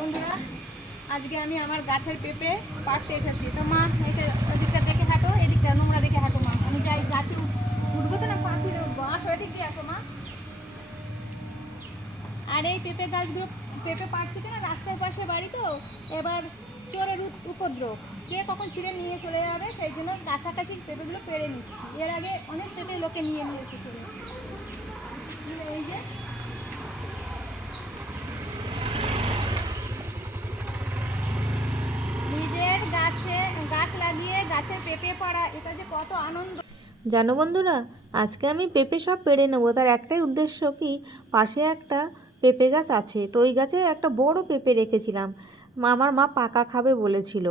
বন্ধুরা, আজকে আমি আমার গাছের পেঁপে পাড়তে এসেছি। তো মা এটা ওদিকটা দেখে হাঁটো, এদিকটা নোংরা দেখে হাঁটো মা। আমি যাই গাছে উঠবো তো না, পাঁচিলে উঠবো। আসো এদিক দিয়ে আসো মা। আর এই পেঁপে গাছগুলো পেঁপে পাড়ছি কেন, রাস্তার পাশে বাড়ি তো, এবার চোরের উপদ্রব, কে কখন ছিঁড়ে নিয়ে চলে যাবে, সেই জন্য কাছাকাছি পেঁপেগুলো পেড়ে নিচ্ছি। এর আগে অনেক পেঁপে লোকে নিয়ে নিয়েছে চলে। এই যে নিজের গাছ লাগিয়ে গাছের পেঁপে পাড়া, এটা যে কত আনন্দ। জানো বন্ধুরা, আজকে আমি পেঁপে সব পেড়ে নেবো। তার একটাই উদ্দেশ্য কি, পাশে একটা পেঁপে গাছ আছে, তো ওই গাছে একটা বড় পেঁপে রেখেছিলাম। আমার মা পাকা খাবে বলেছিল।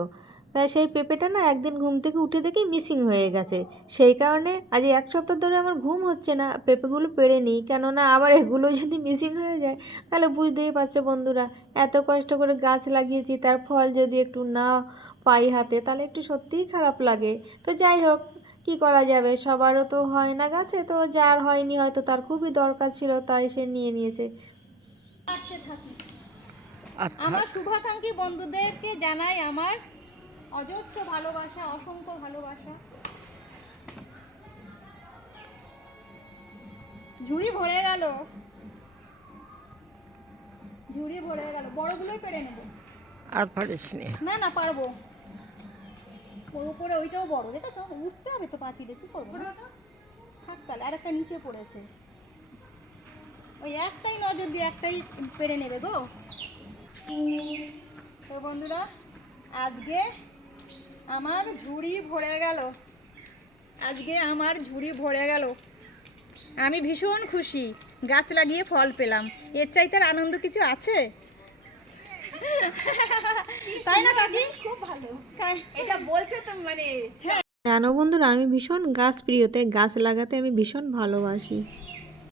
তাই সেই পেঁপেটা না একদিন ঘুম থেকে উঠে দেখি মিসিং হয়ে গেছে। সেই কারণে আজ এক সপ্তাহ ধরে আমার ঘুম হচ্ছে না, পেঁপেগুলো পেড়ে নিই। কেননা আবার এগুলো যদি মিসিং হয়ে যায় তাহলে বুঝতেই পারছো বন্ধুরা, এত কষ্ট করে গাছ লাগিয়েছি, তার ফল যদি একটু না পাই হাতে তাহলে একটু সত্যিই খারাপ লাগে। তো যাই হোক, কি করা যাবে, সবারও তো হয় না গাছে, তো যার হয়নি হয়তো তার খুবই দরকার ছিল, তাই সে নিয়ে নিয়েছে। আমার শুভাকাঙ্ক্ষী বন্ধুদেরকে জানাই আমার অজস্র ভালোবাসা, অসংখ্য ভালোবাসা। ঝুড়ি ভরে গেল, ঝুড়ি ভরে গেল। বড়গুলোই পেড়ে নেবো। আর পারিস নি? না না, পারবো। ওর উপরে ওইটাও বড়, দেখেছো? উঠতে হবে তো পাঁচিলে, কি করবো? থাক তাহলে, আর একটা নিচে পড়েছে। ওই একটাই নজর দিয়ে একটাই পেড়ে নেবে গো। তো বন্ধুরা, আজকে আমার ঝুড়ি ভরে গেল, আজকে আমার ঝুড়ি ভরে গেল। আমি ভীষণ খুশি, গাছ লাগিয়ে ফল পেলাম। এর চাইতে আর আনন্দ কিছু আছে? তাই না কাকি? খুব ভালো এটা বলছো তো, মানে জানো বন্ধুরা, আমি ভীষণ গাছ প্রিয়, তাই গাছ লাগাতে আমি ভীষণ ভালোবাসি।